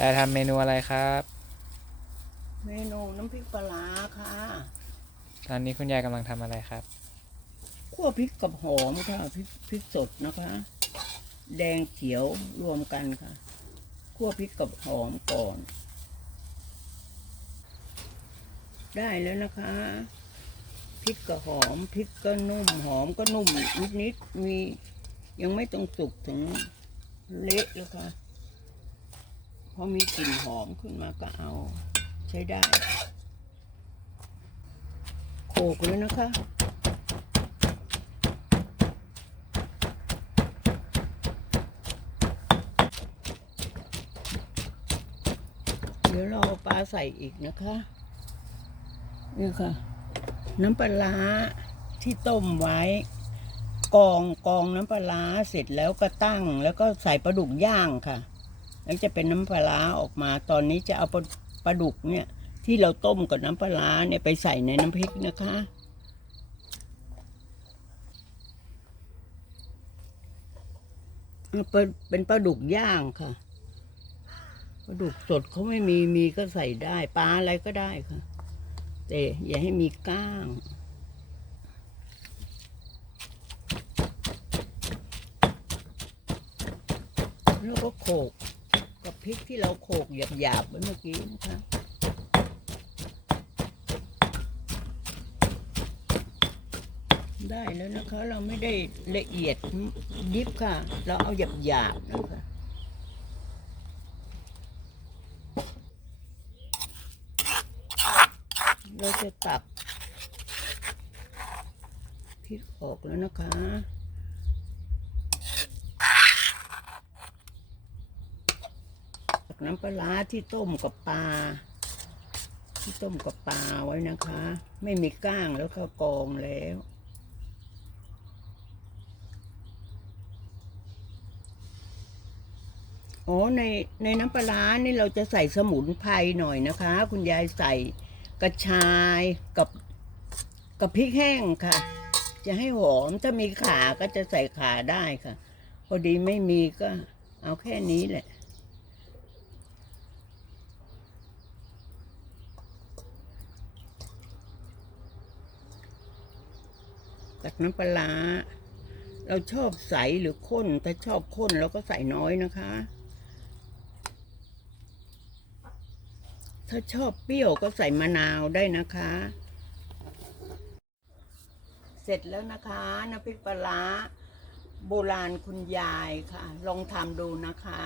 ยายทำเมนูอะไรครับ เมนูน้ำพริกปลาร้าค่ะตอนนี้คุณยายกำลังทำอะไรครับคั่วพริกกับหอมค่ะพริกพริกสดนะคะ แดงเขียวรวมกันค่ะคั่วพริกกับหอมก่อน ได้แล้วนะคะพริกกับหอมพริกก็นุ่มหอมก็นุ่มนิดนิดๆมียังไม่ต้องสุกถึงเละแล้วค่ะ พอมีกลิ่นหอมขึ้นมาก็เอาใช้ได้ โขกแล้วนะคะเดี๋ยวเราเอปลาใส่อีกนะคะ นี่ค่ะ น้ำปลาที่ต้มไว้ กองกองน้ำปลาเสร็จแล้วก็ตั้ง แล้วก็ใส่ปลาดุกย่างค่ะ แล้วจะเป็นน้ำปลาออกมา ตอนนี้จะเอาปลาาดุกเนี่ย ที่เราต้มกับน้ำปลาเนี่ยไปใส่ในน้ำพริกนะคะ เป็นปลาดุกย่างค่ะปลาดุกสดเขาไม่มีมีก็ใส่ได้ปลาอะไรก็ได้ค่ะ แต่อย่าให้มีก้างแล้วก็โขก พริกที่เราโขกหยาบๆไว้เมื่อกี้นะคะได้แล้วนะคะ เราไม่ได้ละเอียดยิบค่ะ เราเอาหยาบๆนะคะเราจะตักพริกออกแล้วนะคะ กน้ำปลาที่ต้มกับปลา ที่ต้มกับปลาไว้นะคะ ไม่มีก้างแล้วก็กองแล้วอ๋อในในน้ำปลาร้านี่เราจะใส่สมุนไพรหน่อยนะคะ คุณยายใส่กระชายกับกับพริกแห้งค่ะ จะให้หอมถ้ามีขาก็จะใส่ขาได้ค่ะ พอดีไม่มีก็เอาแค่นี้แหละ ตักน้ำปลา เราชอบใสหรือข้น ถ้าชอบข้นเราก็ใส่น้อยนะคะ ถ้าชอบเปรี้ยวก็ใส่มะนาวได้นะคะ เสร็จแล้วนะคะน้ำพริกปลาโบราณคุณยายค่ะ ลองทำดูนะคะ